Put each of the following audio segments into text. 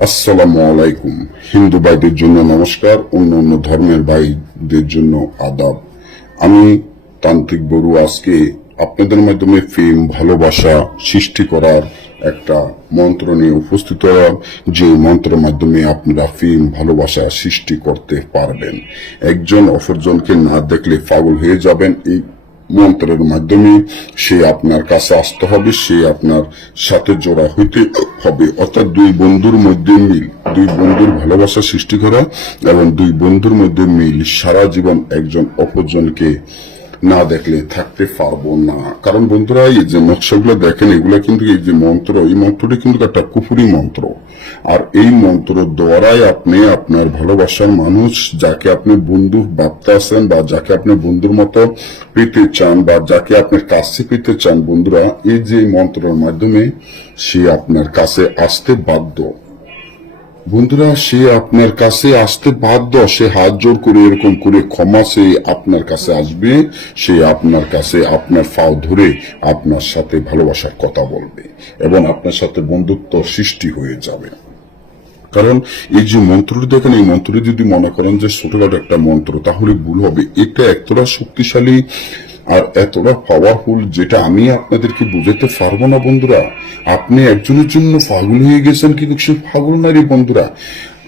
আসসালামু আলাইকুম। হিন্দু ভাইদের জন্য নমস্কার, অন্য অন্য ধর্মের ভাইদের জন্য আদাব। আমি তান্ত্রিক বড়ু, আজকে আপনাদের মাধ্যমে প্রেম, ভালোবাসা সৃষ্টি করার একটা মন্ত্র নিয়ে উপস্থিত হওয়ার যে মন্ত্রের মাধ্যমে আপনারা প্রেম, ভালোবাসা সৃষ্টি করতে পারবেন। একজন অপরজনকে না দেখলে পাগল হয়ে যাবেন, এই মন্ত্রের মাধ্যমে সে আপনার কাছে আসতে হবে, সে আপনার সাথে জোড়া হইতে হবে। অর্থাৎ দুই বন্ধুর মধ্যে মিল, দুই বন্ধুর ভালোবাসা সৃষ্টি করা এবং দুই বন্ধুর মধ্যে মিল। সারা জীবন একজন অপরজনকে না দেখলে থাকতে পারব না। কারণ বন্ধুরা, এই যে নকশাগুলো দেখেন, এগুলা কিন্তু এই যে মন্ত্র, এই মন্ত্রটি কিন্তু একটা কুফুরি মন্ত্র। আর এই মন্ত্র দ্বারাই আপনি আপনার ভালোবাসার মানুষ, যাকে আপনি বন্ধু ভাবতে আছেন বা যাকে আপনি বন্ধুর মতো পেতে চান বা যাকে আপনার কাছে পেতে চান, বন্ধুরা, এই যে মন্ত্রের মাধ্যমে সে আপনার কাছে আসতে বাধ্য। বন্ধুরা, সে আপনার কাছে আসতে বাধ্য, সে হাত জোর করে এরকম করে ক্ষমা সে আপনার কাছে আসবে, সে আপনার কাছে আপনার ফাও ধরে আপনার সাথে ভালোবাসার কথা বলবে এবং আপনার সাথে বন্ধুত্ব সৃষ্টি হয়ে যাবে। কারণ এই যে মন্ত্রটি দেখেন, এই মন্ত্রটি যদি মনে করেন যে ছোটখাটো একটা মন্ত্র, তাহলে ভুল হবে। এটা এতটা শক্তিশালী আর এতটা পাওয়ারফুল যেটা আমি আপনাদেরকে বুঝাতে পারব না, বন্ধুরা। আপনি একজনের জন্য পাগল হয়ে গেছেন কিন্তু সে পাগল না বন্ধুরা।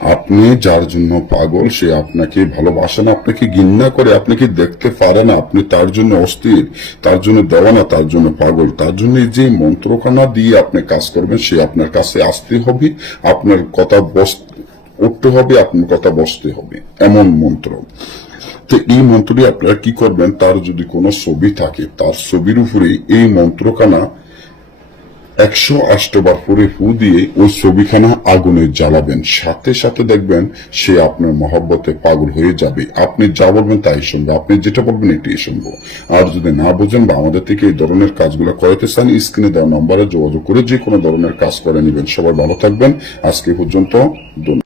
আপনি যার জন্য পাগল, সে আপনাকে ভালোবাসে না, আপনাকে ঘৃণা করে, আপনাকে দেখতে পারে না। আপনি তার জন্য অস্থির, তার জন্য দেওয়ানা তার জন্য পাগল। তার জন্য যে মন্ত্রখানা দিয়ে আপনি কাজ করবেন, সে আপনার কাছে আসতে হবে, আপনার কথা বস, উঠতে হবে, আপনার কথা বসতে হবে। এমন মন্ত্র। তো এই মন্ত্রটি আপনারা কি করবেন? তার যদি কোনো ছবি থাকে, তার ছবির উপরে এই মন্ত্রখানা একশো আষ্টবার পরে ফু দিয়ে ওই ছবিখানা আগুনে জ্বালাবেন। সাথে সাথে দেখবেন সে আপনার মহব্বতে পাগল হয়ে যাবে। আপনি যা বলবেন তাই শুনব। আপনি যেটা বলবেন এটাই শুনব। আর যদি না বোঝেন বা আমাদের থেকে এই ধরনের কাজগুলো করাতে চান, স্ক্রিনে দেওয়া নম্বরে যোগাযোগ করে যে কোনো ধরনের কাজ করে নেবেন। সবাই ভালো থাকবেন। আজকে পর্যন্ত।